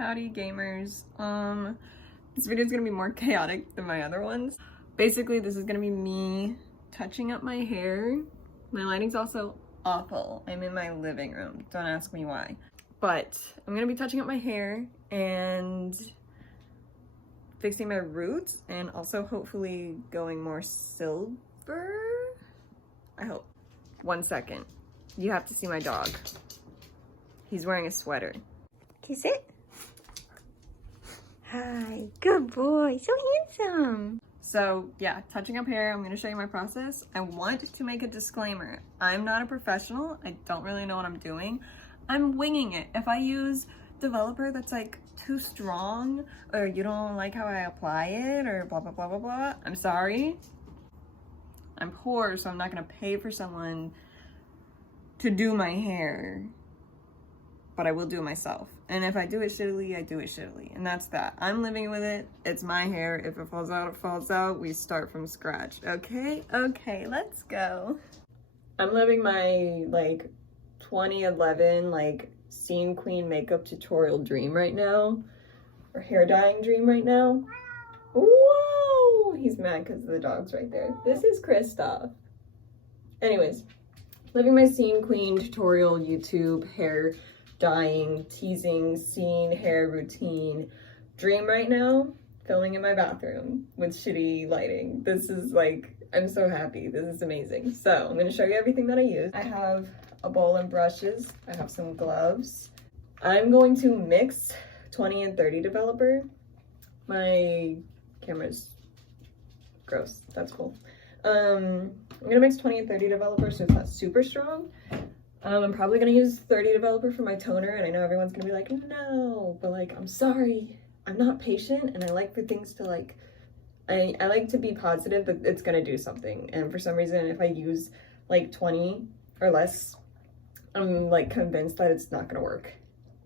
Howdy gamers. This video is gonna be more chaotic than my other ones. Basically, this is gonna be me touching up my hair. My lighting's also awful. I'm in my living room. Don't ask me why. But I'm gonna be touching up my hair and fixing my roots and also hopefully going more silver. I hope. 1 second. You have to see my dog. He's wearing a sweater. Can you sit? Hi, good boy, so handsome. So yeah, touching up hair, I'm gonna show you my process. I want to make a disclaimer. I'm not a professional. I don't really know what I'm doing. I'm winging it. If I use developer that's like too strong or you don't like how I apply it or blah, blah, blah, blah, blah, I'm sorry. I'm poor, so I'm not gonna pay for someone to do my hair, but I will do it myself. And if I do it shittily, I do it shittily. And that's that. I'm living with it. It's my hair. If it falls out, it falls out. We start from scratch, okay? Okay, let's go. I'm living my like 2011 like scene queen makeup tutorial dream right now. Or hair dyeing dream right now. Whoa! He's mad because the dog's right there. This is Kristoff. Anyways, living my scene queen tutorial YouTube hair dyeing, teasing, scene, hair routine dream right now, filming in my bathroom with shitty lighting. This is like, I'm so happy. This is amazing. So I'm gonna show you everything that I use. I have a bowl and brushes. I have some gloves. I'm going to mix 20 and 30 developer. My camera's gross. That's cool. I'm gonna mix 20 and 30 developer so it's not super strong. I'm probably gonna use 30 developer for my toner, and I know everyone's gonna be like, no, but like, I'm sorry. I'm not patient, and I like for things to like, I like to be positive that it's gonna do something. And for some reason, if I use like 20 or less, I'm like convinced that it's not gonna work.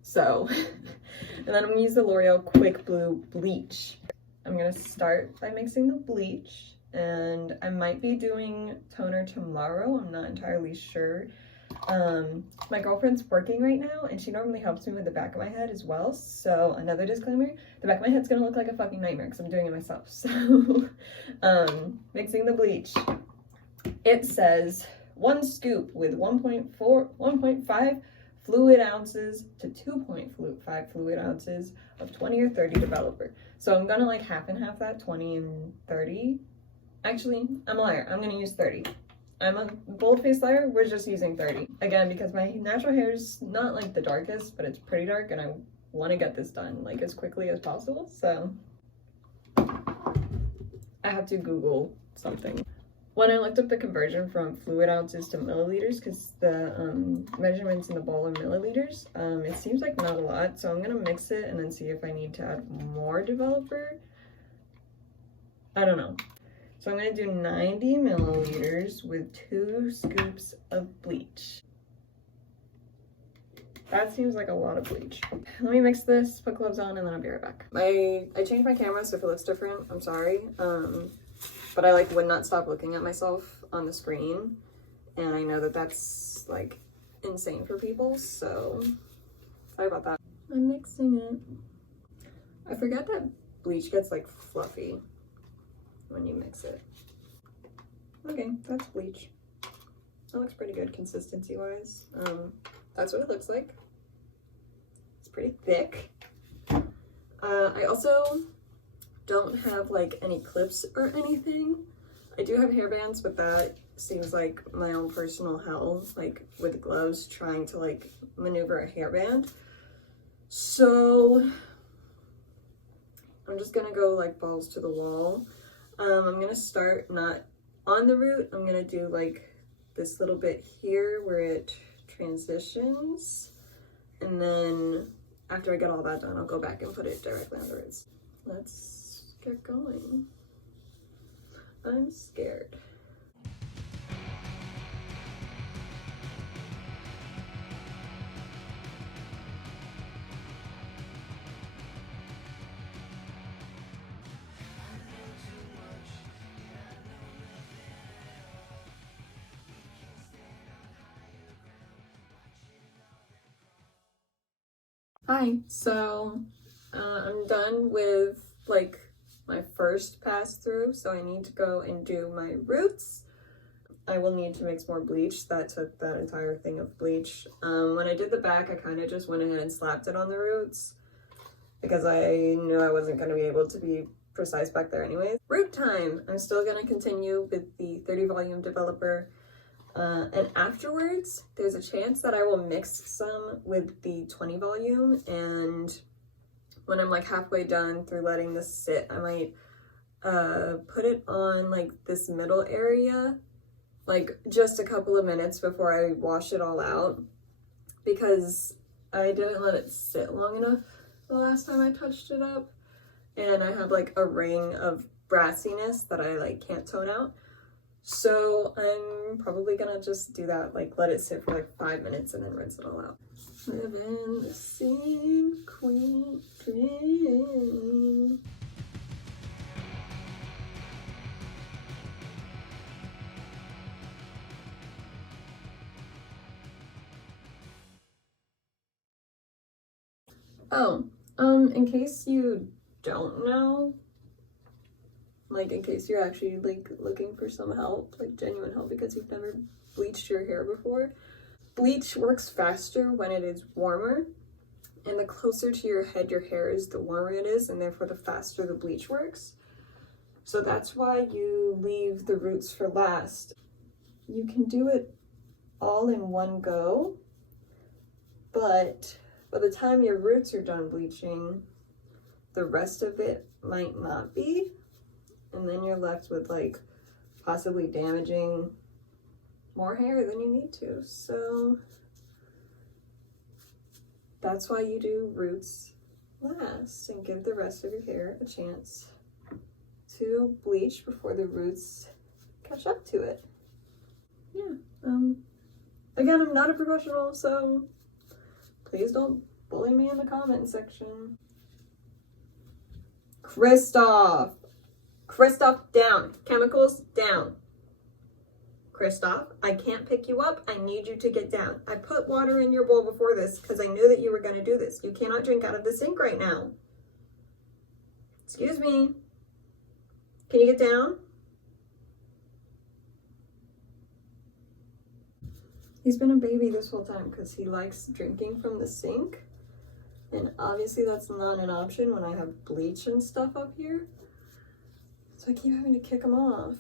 So, and then I'm gonna use the L'Oreal Quick Blue Bleach. I'm gonna start by mixing the bleach, and I might be doing toner tomorrow. I'm not entirely sure. My girlfriend's working right now and she normally helps me with the back of my head as well. So another disclaimer, the back of my head's gonna look like a fucking nightmare because I'm doing it myself. So, mixing the bleach. It says 1 scoop with 1.5 fluid ounces to 2.5 fluid ounces of 20 or 30 developer. So I'm gonna like half and half that, 20 and 30. Actually, I'm a liar, I'm gonna use 30. I'm a bold-faced liar, we're just using 30. Again, because my natural hair is not like the darkest, but it's pretty dark and I want to get this done like as quickly as possible, so I have to Google something. When I looked up the conversion from fluid ounces to milliliters, because the measurements in the bowl are milliliters, it seems like not a lot, so I'm gonna mix it and then see if I need to add more developer. I don't know. So I'm gonna do 90 milliliters with 2 scoops of bleach. That seems like a lot of bleach. Let me mix this, put gloves on, and then I'll be right back. I changed my camera, so if it looks different, I'm sorry. But I like would not stop looking at myself on the screen. And I know that that's like insane for people, so sorry about that. I'm mixing it. I forgot that bleach gets like fluffy when you mix it. Okay, that's bleach. That looks pretty good consistency wise. That's what it looks like. It's pretty thick. I also don't have like any clips or anything. I do have hair bands, but that seems like my own personal hell, like with gloves trying to like maneuver a hairband. So I'm just gonna go like balls to the wall. I'm gonna start not on the root. I'm gonna do like this little bit here where it transitions. And then after I get all that done, I'll go back and put it directly on the roots. Let's get going. I'm scared. Hi, so I'm done with like my first pass through, so I need to go and do my roots. I will need to mix more bleach. That took that entire thing of bleach. When I did the back, I kind of just went ahead and slapped it on the roots because I knew I wasn't going to be able to be precise back there anyways. Root time! I'm still going to continue with the 30 volume developer. And afterwards, there's a chance that I will mix some with the 20 volume, and when I'm like halfway done through letting this sit, I might put it on like this middle area, like just a couple of minutes before I wash it all out, because I didn't let it sit long enough the last time I touched it up, and I have like a ring of brassiness that I like can't tone out. So I'm probably gonna just do that, like let it sit for like 5 minutes and then rinse it all out. Living the same queen dream. Oh, in case you don't know, like in case you're actually like looking for some help, like genuine help because you've never bleached your hair before, bleach works faster when it is warmer, and the closer to your head your hair is, the warmer it is, and therefore the faster the bleach works. So that's why you leave the roots for last. You can do it all in one go, but by the time your roots are done bleaching, the rest of it might not be, and then you're left with like possibly damaging more hair than you need to. So that's why you do roots last and give the rest of your hair a chance to bleach before the roots catch up to it. Yeah, again, I'm not a professional, so please don't bully me in the comment section. Kristoff, down. Chemicals, down. Kristoff, I can't pick you up. I need you to get down. I put water in your bowl before this because I knew that you were going to do this. You cannot drink out of the sink right now. Excuse me. Can you get down? He's been a baby this whole time because he likes drinking from the sink. And obviously that's not an option when I have bleach and stuff up here. So I keep having to kick him off.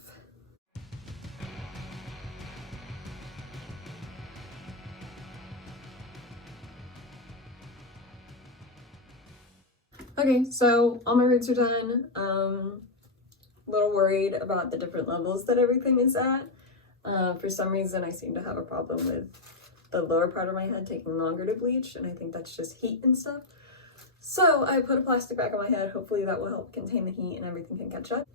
Okay, so all my roots are done. A little worried about the different levels that everything is at. For some reason, I seem to have a problem with the lower part of my head taking longer to bleach, and I think that's just heat and stuff. So I put a plastic bag on my head. Hopefully that will help contain the heat and everything can catch up.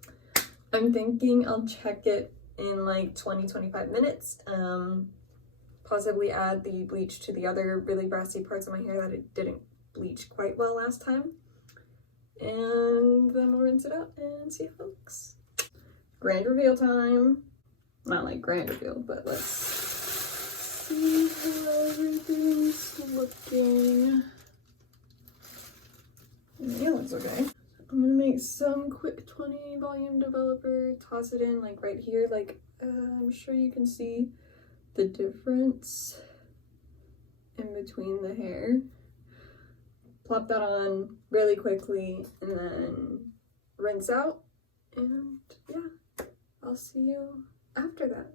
I'm thinking I'll check it in like 20-25 minutes. Possibly add the bleach to the other really brassy parts of my hair that it didn't bleach quite well last time. And then we'll rinse it out and see how it looks. Grand reveal time. Not like grand reveal, but let's see how everything's looking. Yeah, looks okay. I'm gonna make some quick 20 volume developer, toss it in like right here. Like I'm sure you can see the difference in between the hair. Plop that on really quickly and then rinse out, and yeah, I'll see you after that.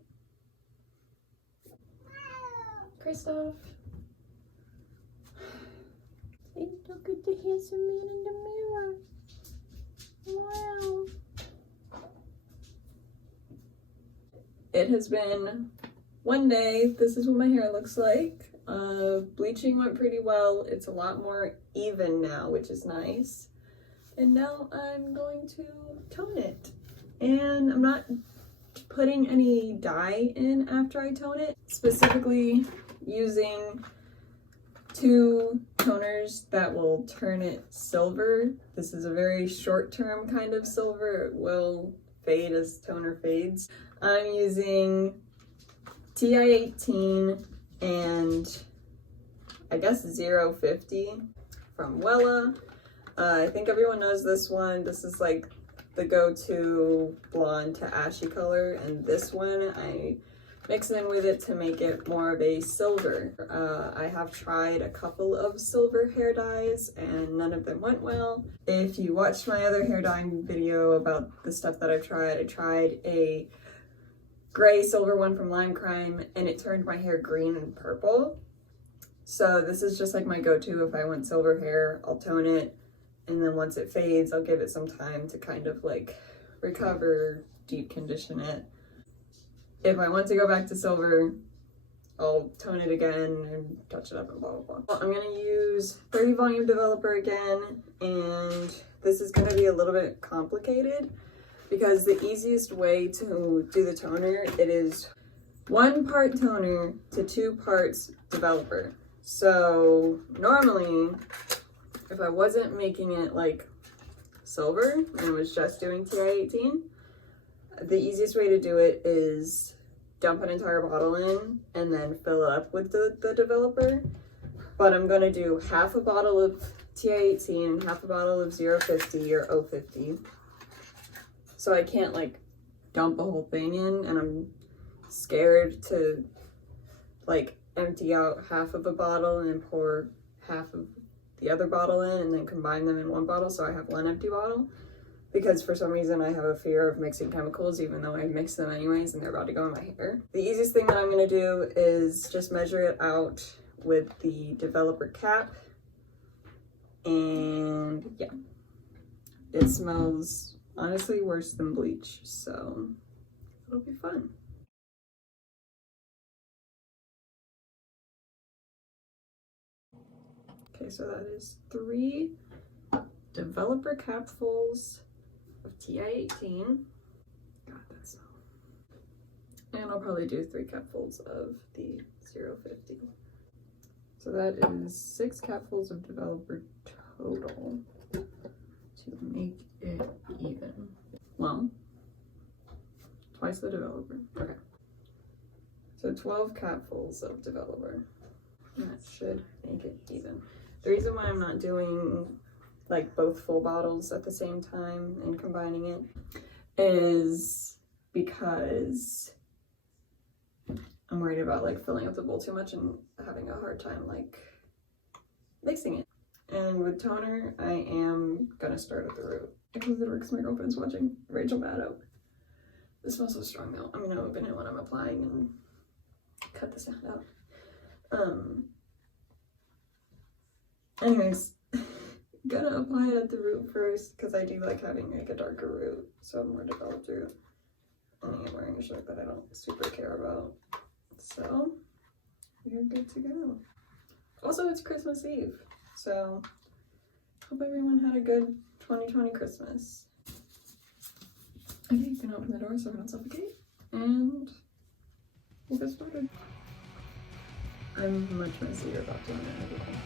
Kristoff. Say, look at the handsome man in the mirror. Wow. It has been one day. This is what my hair looks like. Bleaching went pretty well. It's a lot more even now, which is nice. And now I'm going to tone it. And I'm not putting any dye in after I tone it. Specifically using 2 toners that will turn it silver. This is a very short-term kind of silver. It will fade as toner fades. I'm using TI-18 and I guess 050 from Wella. I think everyone knows this one. This is like the go-to blonde to ashy color, and this one I mix in with it to make it more of a silver. I have tried a couple of silver hair dyes and none of them went well. If you watched my other hair dyeing video about the stuff that I've tried, I tried a gray silver one from Lime Crime and it turned my hair green and purple. So this is just like my go-to. If I want silver hair, I'll tone it, and then once it fades, I'll give it some time to kind of like recover, deep condition it. If I want to go back to silver, I'll tone it again and touch it up and blah, blah, blah. I'm gonna use 30 volume developer again, and this is gonna be a little bit complicated because the easiest way to do the toner, it is 1 part toner to 2 parts developer. So normally, if I wasn't making it like silver and was just doing TI-18, the easiest way to do it is dump an entire bottle in and then fill up with the developer. But I'm gonna do half a bottle of TI-18 and half a bottle of 050 or 050. So I can't like dump the whole thing in, and I'm scared to like empty out half of a bottle and then pour half of the other bottle in and then combine them in one bottle so I have one empty bottle. Because for some reason I have a fear of mixing chemicals, even though I mix them anyways and they're about to go in my hair. The easiest thing that I'm gonna do is just measure it out with the developer cap. And yeah, it smells honestly worse than bleach, so it'll be fun. Okay, so that is 3 developer capfuls of TI-18. God, that's so. And I'll probably do 3 capfuls of the 050. So that is 6 capfuls of developer total to make it even. Well, twice the developer. Okay. So 12 capfuls of developer. That should make it even. The reason why I'm not doing like both full bottles at the same time and combining it is because I'm worried about like filling up the bowl too much and having a hard time like mixing it. And with toner, I am gonna start at the root. I close the door because my girlfriend's watching Rachel Maddow. This smells so strong though. I'm gonna open it when I'm applying and cut the sound out. Anyways, gonna apply it at the root first because I do like having like a darker root, so a more developed root. And I'm wearing a shirt that I don't super care about, so we're good to go. Also, it's Christmas Eve, so hope everyone had a good 2020 Christmas. Okay, you can open the door so I don't suffocate, and we'll get started. I'm much messier about doing it everything.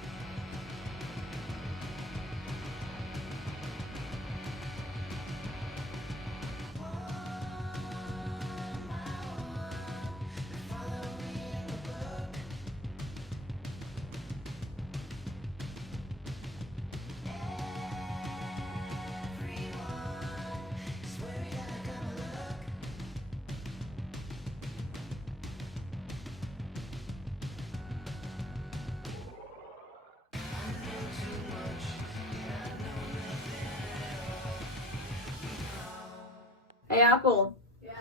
Hey, Apple. Yeah.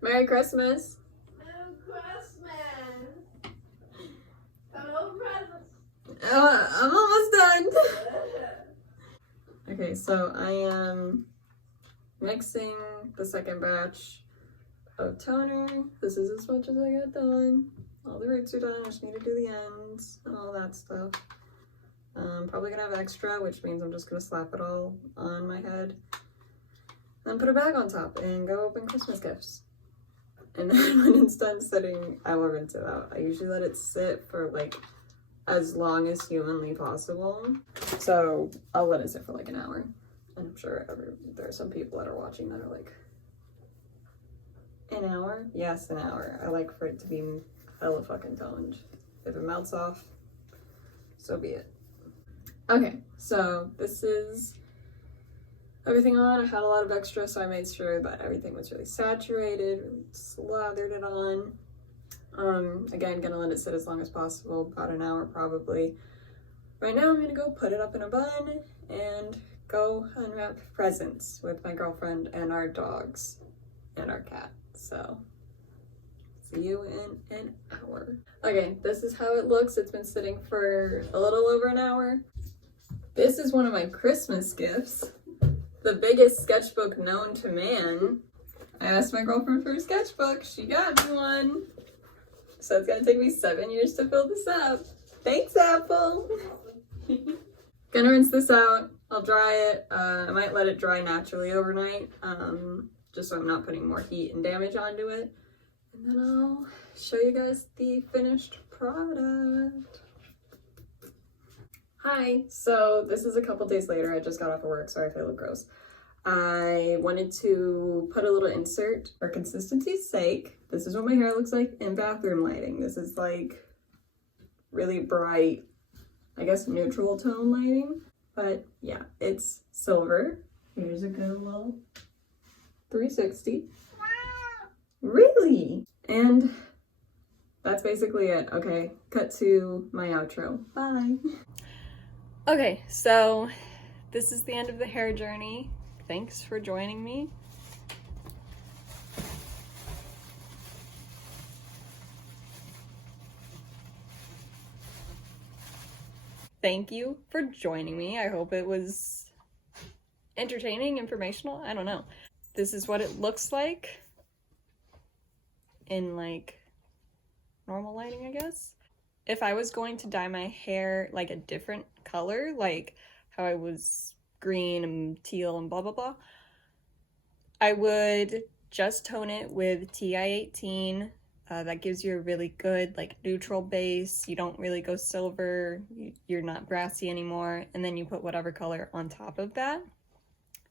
Merry Christmas. Merry Christmas. Hello, presents. I'm almost done. Okay, so I am mixing the second batch of toner. This is as much as I got done. All the roots are done. I just need to do the ends and all that stuff. Probably gonna have extra, which means I'm just gonna slap it all on my head. Then put a bag on top and go open Christmas gifts. And then when it's done sitting, I will rinse it out. I usually let it sit for like as long as humanly possible. So I'll let it sit for like an hour. And I'm sure there are some people that are watching that are like, an hour? Yes, an hour. I like for it to be hella fucking toned. If it melts off, so be it. Okay, so this is everything on. I had a lot of extra, so I made sure that everything was really saturated, really slathered it on. Again, gonna let it sit as long as possible, about an hour probably. Right now I'm gonna go put it up in a bun and go unwrap presents with my girlfriend and our dogs and our cat. So see you in an hour. Okay, this is how it looks. It's been sitting for a little over an hour. This is one of my Christmas gifts. The biggest sketchbook known to man. I asked my girlfriend for a sketchbook. She got me one. So it's gonna take me 7 years to fill this up. Thanks, Apple. Gonna rinse this out. I'll dry it. I might let it dry naturally overnight, just so I'm not putting more heat and damage onto it. And then I'll show you guys the finished product. Hi, so this is a couple days later. I just got off of work. Sorry if I look gross. I wanted to put a little insert for consistency's sake. This is what my hair looks like in bathroom lighting. This is like really bright, I guess neutral tone lighting. But yeah, it's silver. Here's a good little 360. Really? And that's basically it. Okay, cut to my outro. Bye. Okay, so this is the end of the hair journey. Thanks for joining me. Thank you for joining me. I hope it was entertaining, informational. I don't know. This is what it looks like in like normal lighting, I guess. If I was going to dye my hair like a different color, like how I was green and teal and blah blah blah, I would just tone it with TI-18. That gives you a really good like neutral base. You don't really go silver, you're not brassy anymore, and then you put whatever color on top of that.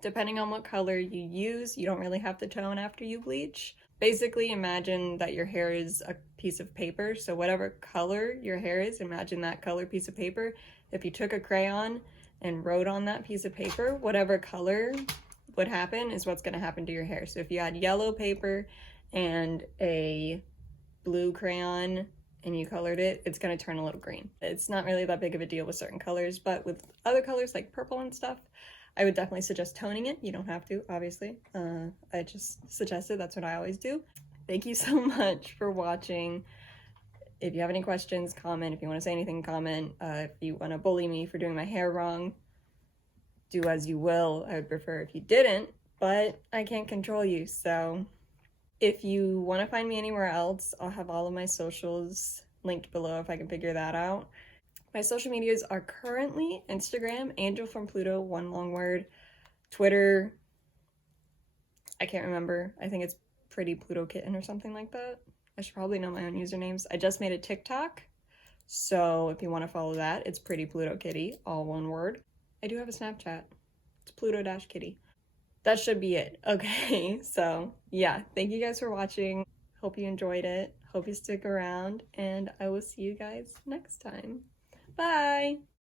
Depending on what color you use, you don't really have to tone after you bleach. Basically, imagine that your hair is a piece of paper, so whatever color your hair is, imagine that color piece of paper. If you took a crayon and wrote on that piece of paper, whatever color would happen is what's going to happen to your hair. So if you had yellow paper and a blue crayon and you colored it, it's going to turn a little green. It's not really that big of a deal with certain colors, but with other colors like purple and stuff, I would definitely suggest toning it. You don't have to, obviously. I just suggested, that's what I always do. Thank you so much for watching. If you have any questions, comment. If you want to say anything, comment. If you want to bully me for doing my hair wrong, do as you will. I would prefer if you didn't, but I can't control you. So if you want to find me anywhere else, I'll have all of my socials linked below if I can figure that out. My social medias are currently Instagram, Angel from Pluto, one long word. Twitter, I can't remember. I think it's Pretty Pluto Kitten or something like that. I should probably know my own usernames. I just made a TikTok, so if you want to follow that, it's Pretty Pluto Kitty, all one word. I do have a Snapchat. It's Pluto-Kitty. That should be it. Okay, so yeah, thank you guys for watching. Hope you enjoyed it. Hope you stick around, and I will see you guys next time. Bye!